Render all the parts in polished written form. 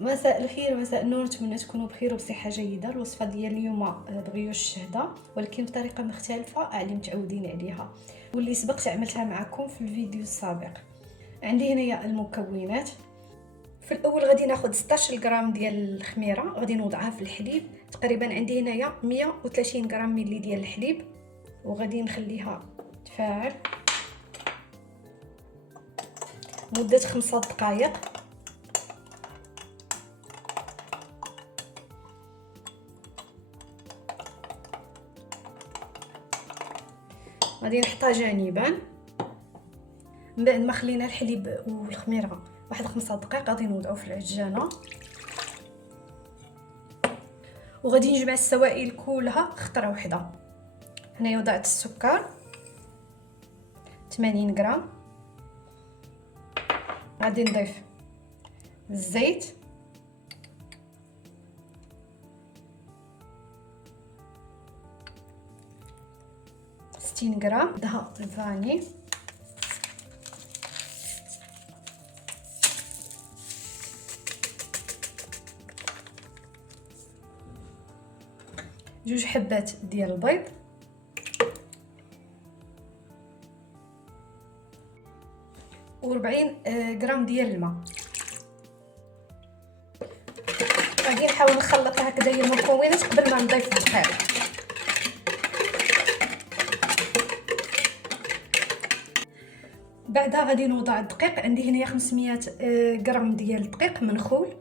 مساء الخير، مساء النور، نتمنى تكونوا بخير وبصحه جيده. الوصفه ديال اليوم بغيوش الشهده ولكن بطريقه مختلفه على متعودين عليها واللي سبقت عملتها معكم في الفيديو السابق. عندي هنايا المكونات. في الاول غادي ناخذ 16 غرام ديال الخميره، غادي نوضعها في الحليب. تقريبا عندي هنايا 130 غرام ملي ديال الحليب، وغادي نخليها تفاعل مده 5 دقائق. غادي نحطها جانبا. من بعد ما خلينا الحليب والخميره واحد 5 دقائق غادي نوضعو في العجانه، وغادي نجمع السوائل كلها خطره واحده. هنايا وضعت السكر 80 غرام، غادي نضيف الزيت 60 غرام، دهاء الفاني جوج حبات ديال البيض، و40 غرام ديال الماء. غادي نحاول نخلط هكذايا المكونات قبل ما نضيف الدقيق. بعدها غادي نوضع الدقيق. عندي هنايا 500 غرام ديال الدقيق منخول،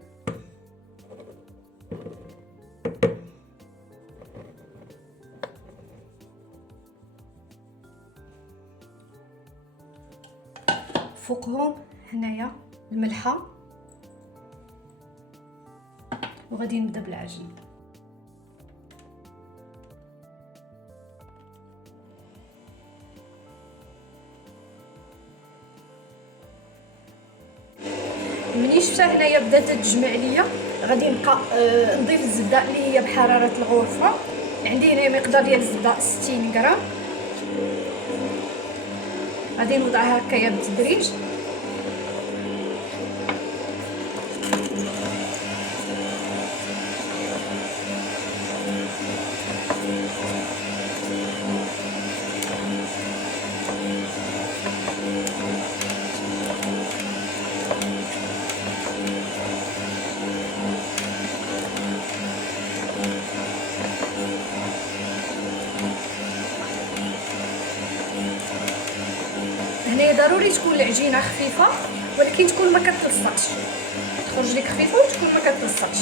فوقهم هنايا الملحه، وغادي نبدا بالعجين. مني شفتها هنايا بدات تجمع ليا، غادي نبقى نضيف الزبده اللي هي بحراره الغرفه. عندي هنا مقدار ديال الزبده 60 غرام، غادي نوضعها هكايا بالتدريج. هنايا ضروري تكون العجينه خفيفه ولكن تكون ما كتلصقش، تخرج لك خفيفه وتكون ما كتلصقش.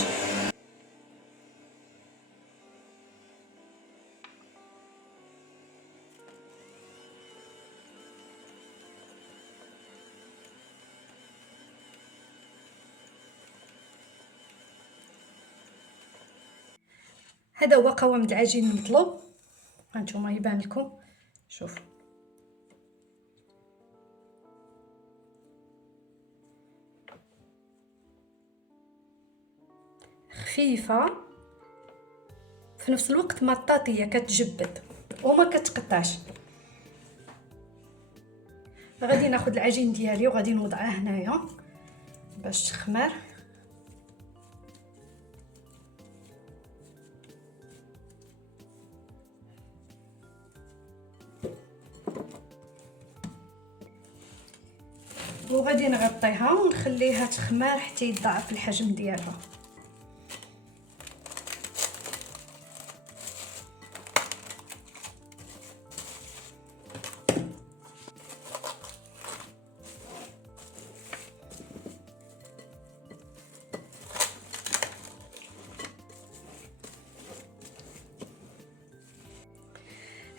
هذا هو قوام العجين المطلوب، هانتوما يبان لكم. شوفوا خفيفه في نفس الوقت مطاطيه، كتجبد وما كتقطعش. غادي ناخذ العجين ديالي وغادي نوضعه هنايا باش تخمر. وغادي نغطيها ونخليها تخمر حتى يضاعف الحجم ديالها.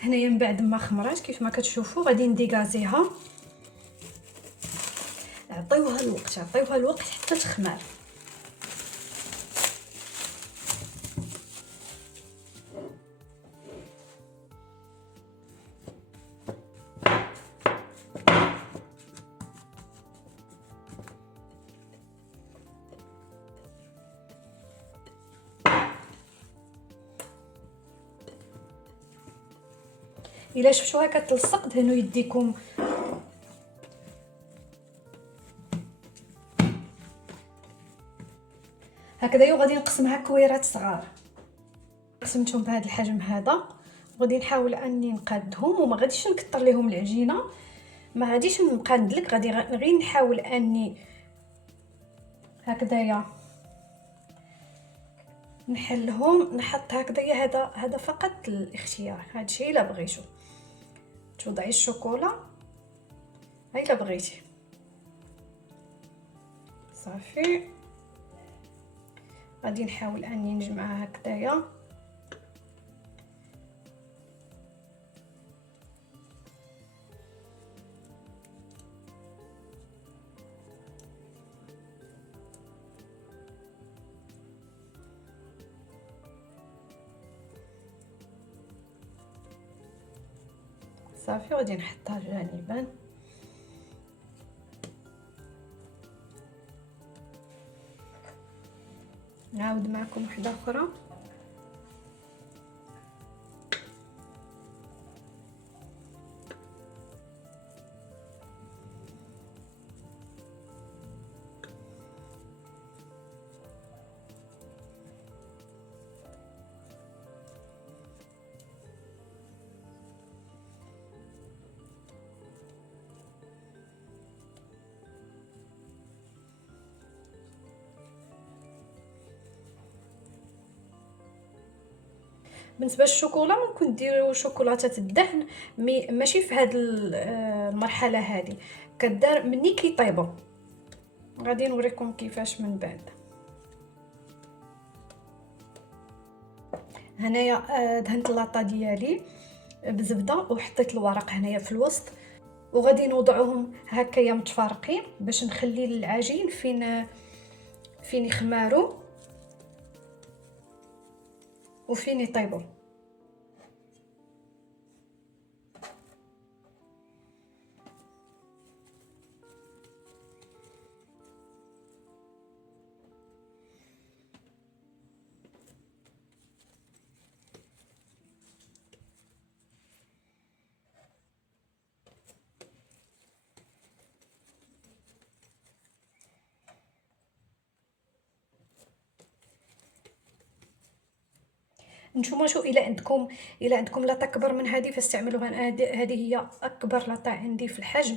هنايا من بعد ما خمرات كيف ما كتشوفوا غادي نديكازيها. عطيوها الوقت حتى تخمر. الا شفتوها كتلصق دهنوا يديكم هكذايا، وغادي نقسمها كويرات صغار. قسمتهم بهذا الحجم هذا، وغادي نحاول اني نقادهم وما غاديش نكثر ليهم العجينه، ما غاديش نبقى ندلك، غادي غير نحاول اني هكذايا نحلهم، نحط هكذايا. هذا فقط الاختيار، هذا الشيء الا بغيتو توضعي الشوكولا هاي الا بغيتي. صافي غادي نحاول اني نجمعها هكذايا. صافي غادي نحطها جانبا. نعاود معكم وحده اخرى. بالنسبه للشوكولا ممكن ديروا شوكولاته الدهن، ماشي في هذه المرحله هذه، كدار مني كيطيبوا. غادي نوريكم كيفاش من بعد. هنايا دهنت لاطا ديالي بزبده وحطيت الورق هنايا في الوسط، وغادي نوضعوهم هكايا متفارقين باش نخلي العجين فين يخماروا وفين يطيبوا. نتوما شو الا عندكم لاطا كبر من هذه فاستعملوها. هذه هي اكبر لاطا عندي في الحجم،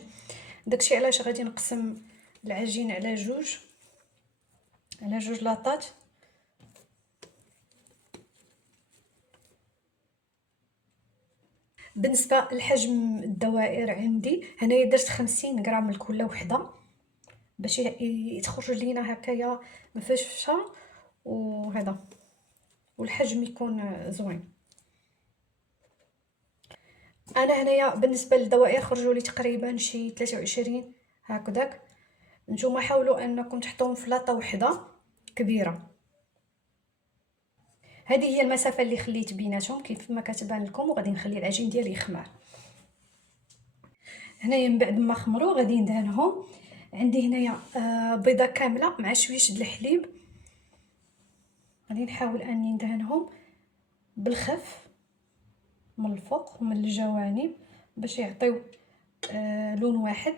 داكشي علاش غادي نقسم العجين على جوج لاطات. بالنسبه لحجم الدوائر عندي هنايا درت 50 غرام لكل وحده باش يتخرج لينا هكايا مفشفشه وهذا، والحجم يكون زوين. انا هنايا بالنسبه للدوائر خرجوا لي تقريبا شي 23 هكذاك. نتوما حاولوا انكم تحطوهم في لاطه وحده كبيره. هذه هي المسافه اللي خليت بيناتهم كيف ما كتبان لكم، وغادي نخلي العجين ديالي يخمر. هنايا من بعد ما خمروا غادي ندهنهم. عندي هنايا بيضه كامله مع شويه د الحليب، غادي نحاول اني ندهنهم بالخف من الفوق ومن الجوانب باش يعطيو لون واحد.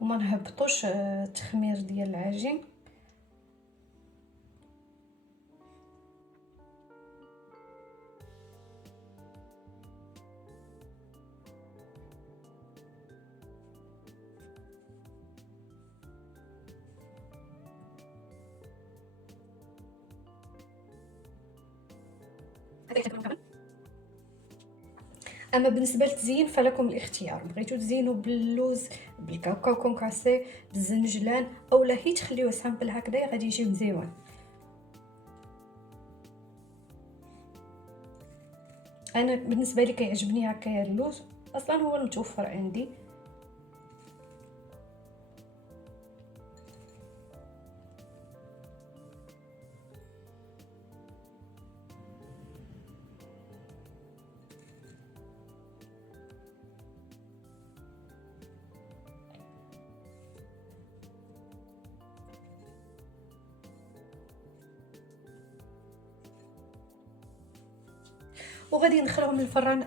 وما نهبطوش التخمير ديال العجين. اما بالنسبه للتزيين فلكم الاختيار، بغيتو تزينوا باللوز، بالكاوكاو كونكاسي، بالزنجلان، اولا هي تخليوه سامبل هكذا غادي يجي مزيون. انا بالنسبه لي كيعجبني هكايا اللوز، اصلا هو المتوفر عندي. وغادي ندخلهم للفران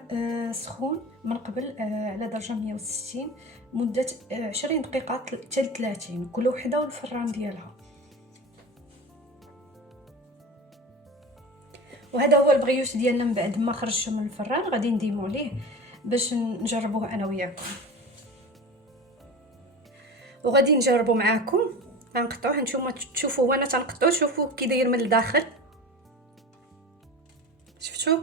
سخون من قبل على درجه 160 مده 20 دقيقه حتى 30، كل وحده والفران ديالها. وهذا هو البغيوش ديالنا من بعد ما خرجته من الفران، غادي نديمو ليه باش نجربوه انا وياكم. وغادي نجربو معاكم، غنقطعوه نتوما تشوفوا وانا تنقطعو، شوفوا كي داير من الداخل، شفتوا